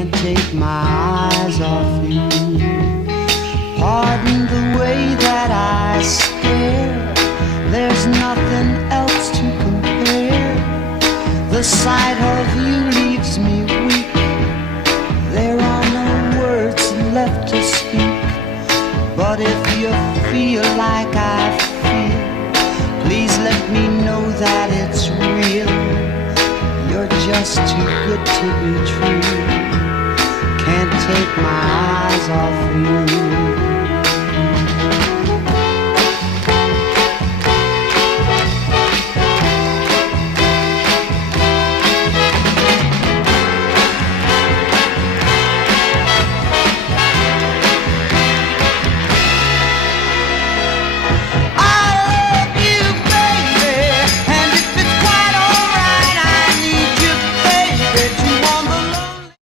can't take my eyes off you. Pardon the way that I stare, there's nothing else to compare. The sight of you leaves me weak, there are no words left to speak. But if you feel like I feel, please let me know that it's real. You're just too good to be true. Can't take my eyes off you.